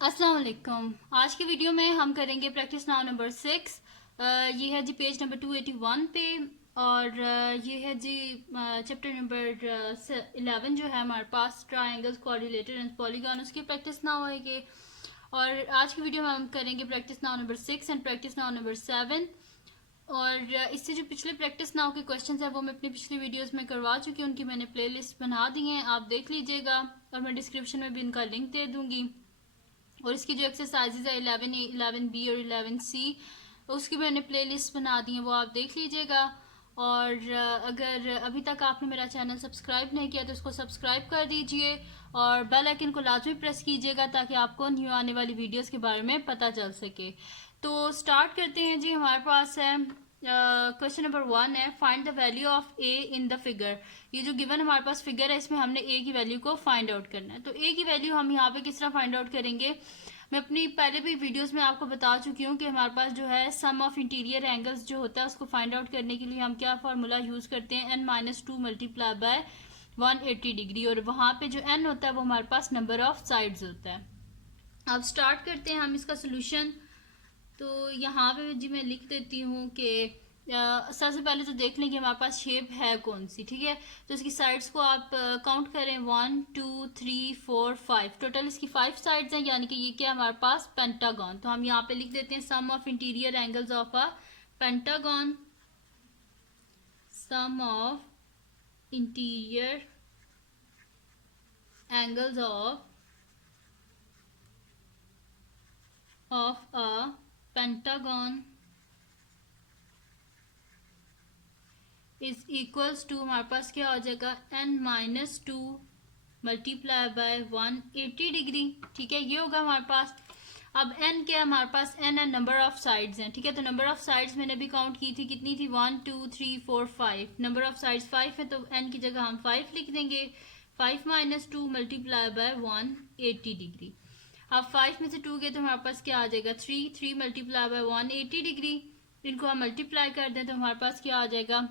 अस्सलाम वालेकुम। आज की वीडियो में हम करेंगे प्रैक्टिस नाउ नंबर 6। ये है जी पेज नंबर 281 पे और ये है जी चैप्टर नंबर 11 जो है हमारे पास ट्रायंगल्स कोऑर्डिनेटेड एंड पॉलीगॉन उसकी प्रैक्टिस नाउ होगी। और आज की वीडियो में हम करेंगे practice now number 6 and practice now number 7। और इससे जो पिछले प्रैक्टिस नाउ के क्वेश्चंस हैं वो मैं अपनी पिछली वीडियोस में करवा चुकी हूँ, उनकी मैंने प्लेलिस्ट बना दी है, आप देख लीजिएगा और मैं डिस्क्रिप्शन में भी इनका लिंक दे दूँगी। और इसकी जो एक्सरसाइजेज है 11A 11B और 11C उसकी मैंने प्लेलिस्ट बना दी है, वो आप देख लीजिएगा। और अगर अभी तक आपने मेरा चैनल सब्सक्राइब नहीं किया तो उसको सब्सक्राइब कर दीजिए और बेल आइकन को लाजमी प्रेस कीजिएगा ताकि आपको न्यू आने वाली वीडियोस के बारे में पता चल सके। तो स्टार्ट करते हैं जी। हमारे पास है क्वेश्चन नंबर 1 है find the value of A in the figure. ये जो गिवन हमारे पास फिगर है इसमें हमने ए की वैल्यू को फाइंड आउट करना है। तो ए की वैल्यू हम यहाँ पे किस तरह फाइंड आउट करेंगे, मैं अपनी पहले भी वीडियोस में आपको बता चुकी हूँ कि हमारे पास जो है सम ऑफ इंटीरियर एंगल्स जो होता है उसको फाइंड आउट करने के लिए हम क्या फार्मूला यूज करते हैं, n-2 मल्टीप्लाई बाय 180 डिग्री। और वहां पे जो n होता है वो हमारे पास नंबर ऑफ साइड्स होता है। अब स्टार्ट करते हैं हम इसका सोल्यूशन। तो यहाँ पे जी मैं लिख देती हूँ कि सबसे पहले तो देख लें कि हमारे पास शेप है कौन सी, ठीक है। तो इसकी साइड्स को आप काउंट करें 1 2 3 4 5, टोटल इसकी 5 साइड्स हैं, यानी कि ये क्या हमारे पास पेंटागन। तो हम यहाँ पे लिख देते हैं sum of interior angles of a pentagon, sum of interior angles of a pentagon is equals to हमारे पास क्या हो जाएगा n-2 मल्टीप्लाई बाय 180 डिग्री, ठीक है। ये होगा हमारे पास। अब n क्या है हमारे पास, n है नंबर ऑफ साइड्स हैं, ठीक है। तो नंबर ऑफ साइड्स मैंने भी काउंट की थी, कितनी थी 1 2 3 4 5, नंबर ऑफ साइड्स 5 है तो n की जगह हम 5 लिख देंगे। 5-2 मल्टीप्लाई बाय 180 डिग्री। अब 5 में से 2 गए तो हमारे पास क्या आ जाएगा 3 मल्टीप्लाई बाय 180 डिग्री। इनको हम मल्टीप्लाई कर दें तो हमारे पास क्या आ जाएगा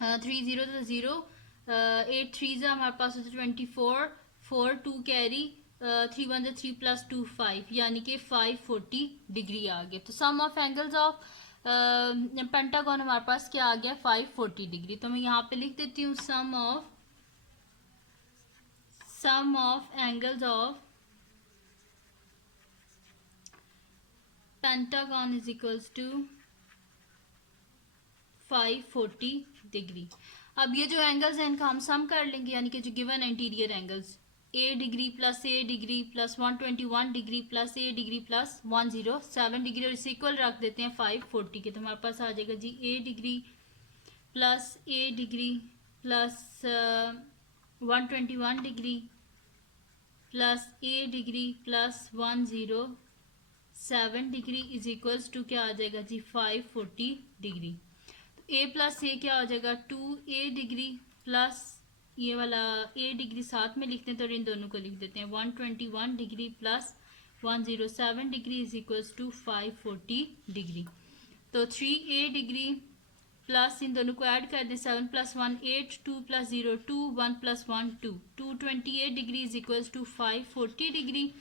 3 0 तो 0, 8 3 हमारे पास होता है 24, 4 2 कैरी, 3 1 3 प्लस 2 5, यानी कि 540 डिग्री आ गया। तो सम ऑफ एंगल्स ऑफ पेंटागन हमारे पास क्या आ गया 540 डिग्री। तो मैं यहाँ पे लिख देती हूँ sum of angles of pentagon is equals to 540 degree. अब ये जो एंगल्स हैं इनका हम सम कर लेंगे, यानी कि जो given interior angles A degree plus a degree plus 121 degree plus a degree plus 107 degree और इसे इक्वल रख देते हैं 540 के। तो हमारे पास आ जाएगा जी a degree plus a degree plus 121 degree plus a degree plus 107 degree is equals to क्या आ जाएगा जी 540 डिग्री। ए प्लस ए क्या हो जाएगा 2a डिग्री प्लस ये वाला a डिग्री साथ में लिखते हैं तो इन दोनों को लिख देते हैं 121 degree plus 107 degree is equals to 540 degree. तो 3a डिग्री प्लस इन दोनों को ऐड कर दें 7 + 1 8, 2 + 0 2, 1 + 1 2, 228 degree is equals to 540 degree,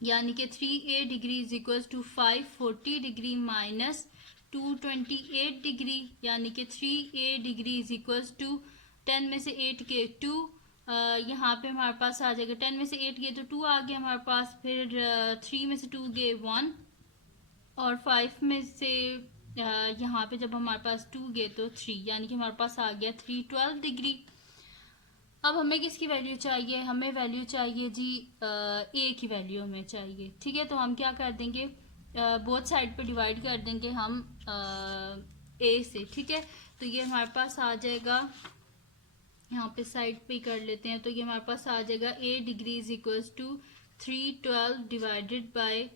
यानी कि 3a degree is equals to 540 degree minus 228 degree, यानी कि 3a degree is equals to 10 में से 8 के 2, यहाँ पे हमारे पास आ जाएगा 10 में से 8 गए तो 2 आ गया हमारे पास, फिर 3 में से 2 गए 1 और 5 में से यहाँ पे जब हमारे पास 2 गए तो 3, यानी कि हमारे पास आ गया 312 डिग्री। अब हमें किसकी वैल्यू चाहिए, हमें वैल्यू चाहिए जी ए की वैल्यू हमें चाहिए, ठीक है। तो हम क्या कर देंगे बोथ साइड पे डिवाइड कर देंगे हम ए से, ठीक है। तो ये हमारे पास आ जाएगा, यहाँ पे साइड पे कर लेते हैं, तो ये हमारे पास आ जाएगा a degree is equals to 312 divided by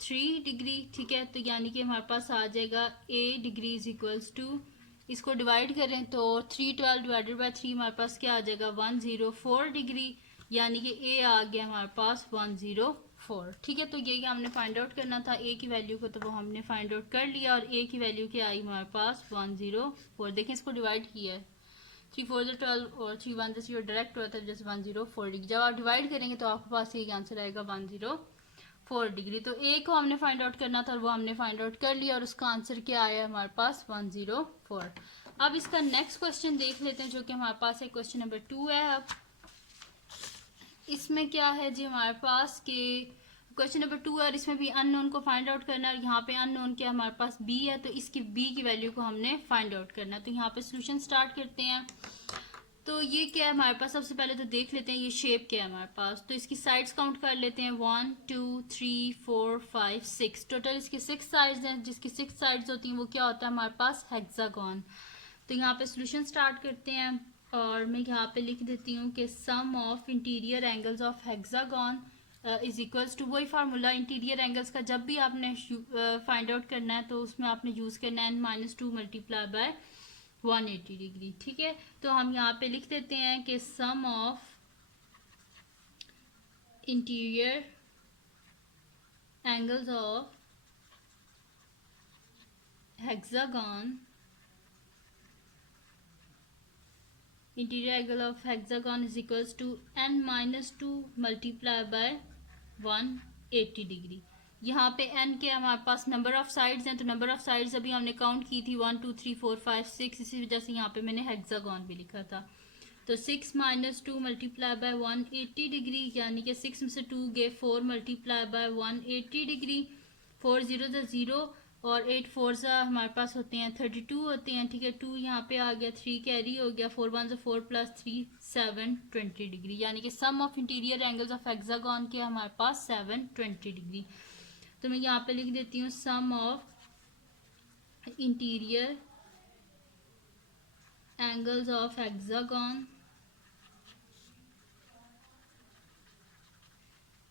3 degree, ठीक है। तो यानी कि हमारे पास आ जाएगा a degree is equals to, इसको डिवाइड करें तो 312 डिवाइडेड बाय 3 हमारे पास क्या आ जाएगा 104 डिग्री, यानी कि ए आ गया हमारे पास 104, ठीक है। तो यही हमने फाइंड आउट करना था ए की वैल्यू को, तो वो हमने फाइंड आउट कर लिया और ए की वैल्यू क्या आई हमारे पास 104। देखें इसको डिवाइड किया है 3 4 जो 12 और 3 1 जो डायरेक्ट होता है जैसे 104 डिग्री। जब आप डिवाइड करेंगे तो आपके पास ये आंसर आएगा 104 डिग्री। तो ए को हमने फाइंड आउट करना था और वो हमने फाइंड आउट कर लिया और उसका आंसर क्या आया हमारे पास 104। अब इसका नेक्स्ट क्वेश्चन देख लेते हैं जो कि हमारे पास है क्वेश्चन नंबर 2 है। अब इसमें क्या है जी हमारे पास कि क्वेश्चन नंबर 2 है और इसमें भी अननोन को फाइंड आउट करना है और यहाँ पे अननोन क्या हमारे पास बी है, तो इसकी बी की वैल्यू को हमने फाइंड आउट करना है। तो यहाँ पे सोल्यूशन स्टार्ट करते हैं। तो ये क्या है हमारे पास, सबसे पहले तो देख लेते हैं ये शेप क्या है हमारे पास। तो इसकी साइड्स काउंट कर लेते हैं 1 2 3 4 5 6, टोटल इसकी 6 साइड्स हैं। जिसकी 6 साइड्स होती हैं वो क्या होता है हमारे पास हेक्सागोन। तो यहाँ पे सोल्यूशन स्टार्ट करते हैं और मैं यहाँ पे लिख देती हूँ कि sum of interior angles of hexagon is equals to, वही फार्मूला इंटीरियर एंगल्स का जब भी आपने फाइंड आउट करना है तो उसमें आपने यूज़ करना है n-2 मल्टीप्लाई बाय 180 डिग्री। ठीक है, तो हम यहाँ पे लिख देते हैं कि sum of interior angles of hexagon, interior angle of hexagon is equals to n-2 multiply by 180 degree. यहाँ पे n के हमारे पास नंबर ऑफ साइड्स हैं, तो नंबर ऑफ साइड्स अभी हमने काउंट की थी 1 2 3 4 5 6, इसी वजह से यहाँ पे मैंने हेक्सागोन भी लिखा था। तो 6-2 मल्टीप्लाई बाय 180 डिग्री, यानी कि 6 में से 2 गए 4 मल्टीप्लाई बाय 180 डिग्री। 4 0 0 और 8 4 हमारे पास होते हैं 32 होते हैं। ठीक है, 2 यहाँ पे आ गया, 3 कैरी हो गया, 4 1 4 प्लस 3 720 डिग्री, यानी कि sum of interior angles of hexagon के हमारे पास 720 डिग्री। तो मैं यहाँ पे लिख देती हूँ sum of interior angles of hexagon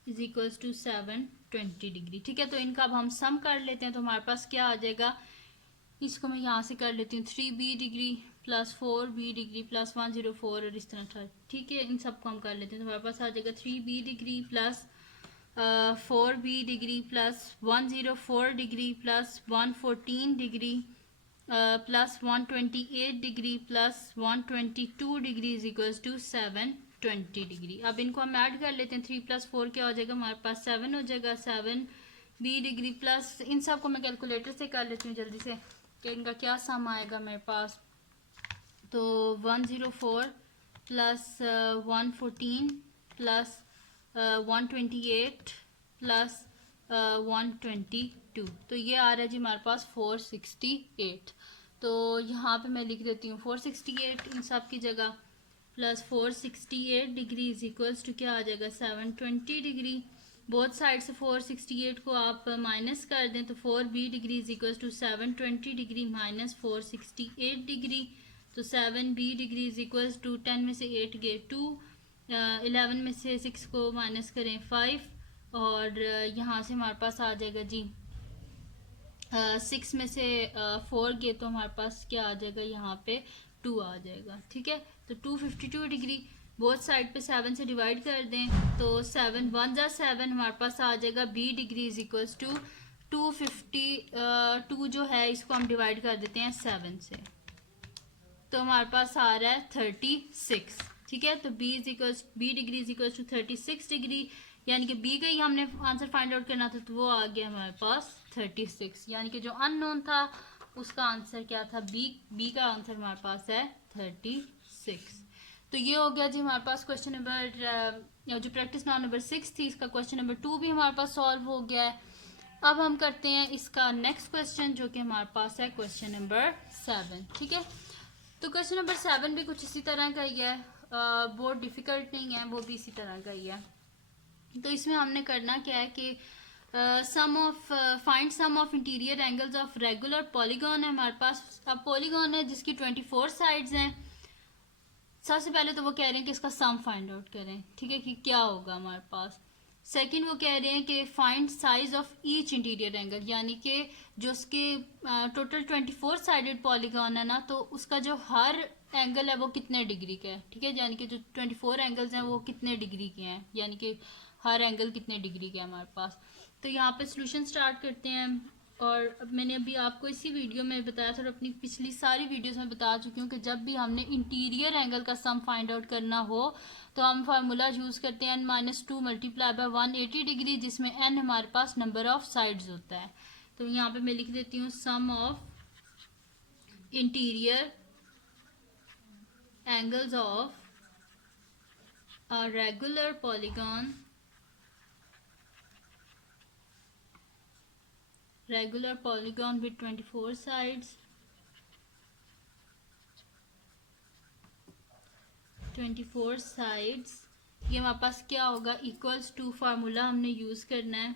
is equals to 720 degree. ठीक है, तो इनका अब हम सम कर लेते हैं। तो हमारे पास क्या आ जाएगा, इसको मैं यहाँ से कर लेती हूँ 3b degree plus 4b degree plus 104 और इस तरह। ठीक है, इन सबको हम कर लेते हैं। तो हमारे पास आ जाएगा 3b degree plus 4b degree plus 104 degree plus 114 degree plus 128 degree plus 122 degree is equals to 720 degree. अब इनको हम ऐड कर लेते हैं। 3 + 4 क्या हो जाएगा हमारे पास 7 हो जाएगा। 7b डिग्री प्लस, इन सब को मैं कैलकुलेटर से कर लेती हूँ जल्दी से कि इनका क्या सम आएगा मेरे पास। तो 104 प्लस 114 प्लस 128 प्लस 122, तो ये आ रहा है जी हमारे पास 468। तो यहाँ पे मैं लिख देती हूँ 468 इन सब की जगह, plus 468 degree is equals to क्या आ जाएगा 720 डिग्री। बोथ साइड से 468 को आप माइनस कर दें तो 4b degree is equals to 720 degree minus 468 degree. तो 7b degree is equals to 10 में से 8 गए 2, 11 में से 6 को माइनस करें 5 और यहाँ से हमारे पास आ जाएगा जी 6 में से 4 गए तो हमारे पास क्या आ जाएगा यहाँ पे 2 आ जाएगा। ठीक है, तो 252 डिग्री बोथ साइड पे 7 से डिवाइड कर दें तो 7 1 जा 7 हमारे पास आ जाएगा b degree is equals to 252 जो है इसको हम डिवाइड कर देते हैं 7 से, तो हमारे पास आ रहा है 36। ठीक है, तो b degree is equals to 36 degree, यानी कि b का ही हमने आंसर फाइंड आउट करना था तो वो आ गया हमारे पास 36, यानी कि जो अननोन था उसका आंसर क्या था b का आंसर हमारे पास है 36। तो ये हो गया जी हमारे पास क्वेश्चन नंबर जो प्रैक्टिस नंबर 6 थी इसका क्वेश्चन नंबर 2 भी हमारे पास सॉल्व हो गया है। अब हम करते हैं इसका नेक्स्ट क्वेश्चन जो कि हमारे पास है क्वेश्चन नंबर 7। ठीक है, तो क्वेश्चन नंबर 7 भी कुछ इसी तरह का ही है, बहुत डिफिकल्ट नहीं है, वो भी इसी तरह का ही है। तो इसमें हमने करना क्या है कि find sum of interior angles of regular polygon है हमारे पास। अब पॉलीगॉन है जिसकी 24 साइड्स हैं। सबसे पहले तो वो कह रहे हैं कि इसका सम फाइंड आउट करें। ठीक है, कि क्या होगा हमारे पास। सेकंड वो कह रहे हैं कि find size of each interior angle, यानी कि जो उसके टोटल 24 साइडेड पॉलीगॉन है ना, तो उसका जो हर एंगल है वो कितने डिग्री का है। ठीक है, यानी कि जो 24 एंगल्स हैं वो कितने डिग्री के हैं, यानी कि हर एंगल कितने डिग्री का है हमारे पास। तो यहाँ पे सोल्यूशन स्टार्ट करते हैं। और अब मैंने अभी आपको इसी वीडियो में बताया था और अपनी पिछली सारी वीडियोस में बता चुकी हूँ कि जब भी हमने इंटीरियर एंगल का सम फाइंड आउट करना हो तो हम फार्मूला यूज़ करते हैं n-2 मल्टीप्लाई बाय 180 डिग्री, जिसमें n हमारे पास नंबर ऑफ साइड्स होता है। तो यहाँ पे मैं लिख देती हूँ sum of interior angles of a regular polygon with 24 sides, 24 sides, ये हमारे पास क्या होगा, इक्वल्स टू फार्मूला हमने यूज़ करना है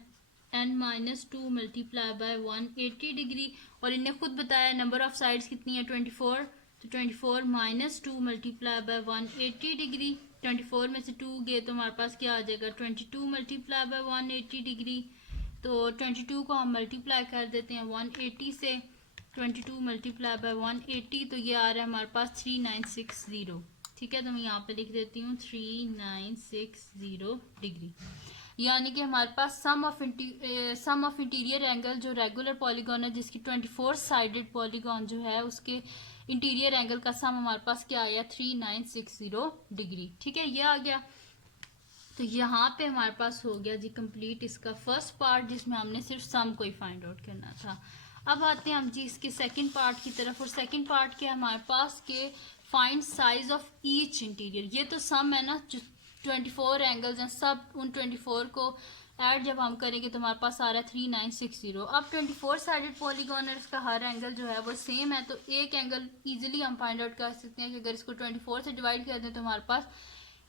n-2 मल्टीप्लाई बाय 180 डिग्री, और इन्हें खुद बताया नंबर ऑफ साइड्स कितनी है 24, तो 24 माइनस 2 मल्टीप्लाई बाय 180 डिग्री, 24 में से 2 गए तो हमारे पास क्या आ जाएगा 22 मल्टीप्लाई बाय 180 डिग्री। तो 22 को हम मल्टीप्लाई कर देते हैं 180 से, 22 मल्टीप्लाई बाय 180 तो ये आ रहा है हमारे पास 3960। ठीक है, तो मैं यहाँ पे लिख देती हूँ 3960 डिग्री। यानी कि हमारे पास सम ऑफ इंटीरियर एंगल जो रेगुलर पॉलीगॉन है जिसकी 24 साइडेड पॉलीगॉन जो है उसके इंटीरियर एंगल का सम हमारे पास क्या आया 3960 डिग्री। ठीक है, ये आ गया। तो यहाँ पे हमारे पास हो गया जी कंप्लीट इसका फर्स्ट पार्ट जिसमें हमने सिर्फ सम को ही फाइंड आउट करना था। अब आते हैं हम जी इसके सेकंड पार्ट की तरफ, और सेकंड पार्ट क्या है हमारे पास के find size of each interior. ये तो सम है ना, जो 24 एंगल्स हैं सब उन 24 को ऐड जब हम करेंगे तो हमारे पास आ रहा है 3960। अब 24 साइडेड पॉलीगॉन है, इसका हर एंगल जो है वो सेम है, तो एक एंगल इजीली हम फाइंड आउट कर सकते हैं कि अगर इसको 24 से डिवाइड कर दें तो हमारे पास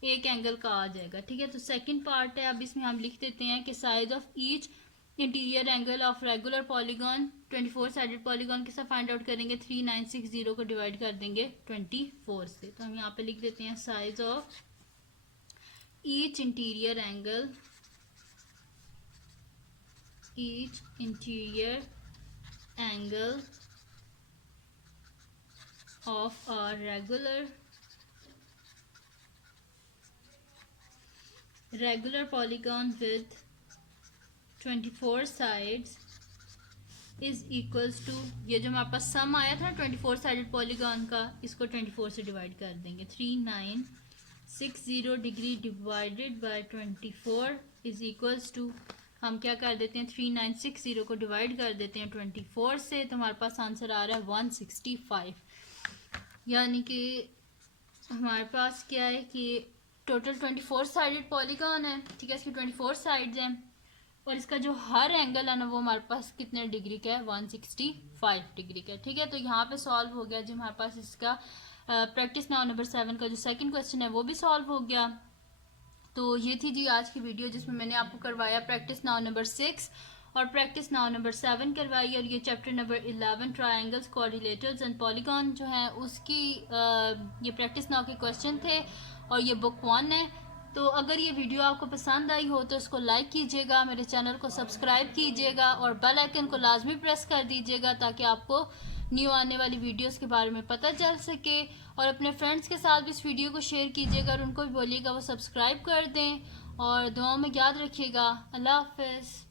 एक एंगल का आ जाएगा। ठीक है, तो सेकंड पार्ट है, अब इसमें हम लिख देते हैं कि size of each interior angle of regular polygon 24 sided polygon के साथ फाइंड आउट करेंगे 3960 को डिवाइड कर देंगे 24 से। तो हम यहाँ पे लिख देते हैं size of each interior angle of a regular polygon with 24 sides is equals to, ये जो हमारे पास सम आया था 24 साइडेड पॉलीगॉन का, इसको 24 से डिवाइड कर देंगे 3960 degree divided by 24 is equals to, हम क्या कर देते हैं 3960 को डिवाइड कर देते हैं 24 से, तो हमारे पास आंसर आ रहा है 165। यानी कि हमारे पास क्या है कि टोटल 24 साइडेड पॉलीगॉन है। ठीक है, इसकी 24 साइड्स हैं और इसका जो हर एंगल है ना वो हमारे पास कितने डिग्री का है 165 डिग्री का। ठीक है, तो यहाँ पे सॉल्व हो गया जी हमारे पास इसका प्रैक्टिस नाउ नंबर 7 का जो सेकंड क्वेश्चन है वो भी सॉल्व हो गया। तो ये थी जी आज की वीडियो जिसमें मैंने आपको करवाया प्रैक्टिस नाउ नंबर 6 और प्रैक्टिस नाउ नंबर 7 करवाई, और ये chapter number 11 triangles coordinators and polygon जो है उसकी ये प्रैक्टिस नाउ के क्वेश्चन थे और ये बुक 1 है। तो अगर ये वीडियो आपको पसंद आई हो तो इसको लाइक कीजिएगा, मेरे चैनल को सब्सक्राइब कीजिएगा और बेल आइकन को लाजमी प्रेस कर दीजिएगा ताकि आपको न्यू आने वाली वीडियोस के बारे में पता चल सके, और अपने फ्रेंड्स के साथ भी इस वीडियो को शेयर कीजिएगा और उनको भी बोलिएगा वो सब्सक्राइब कर दें, और दुआओं में याद रखिएगा। अल्लाह हाफ़िज़।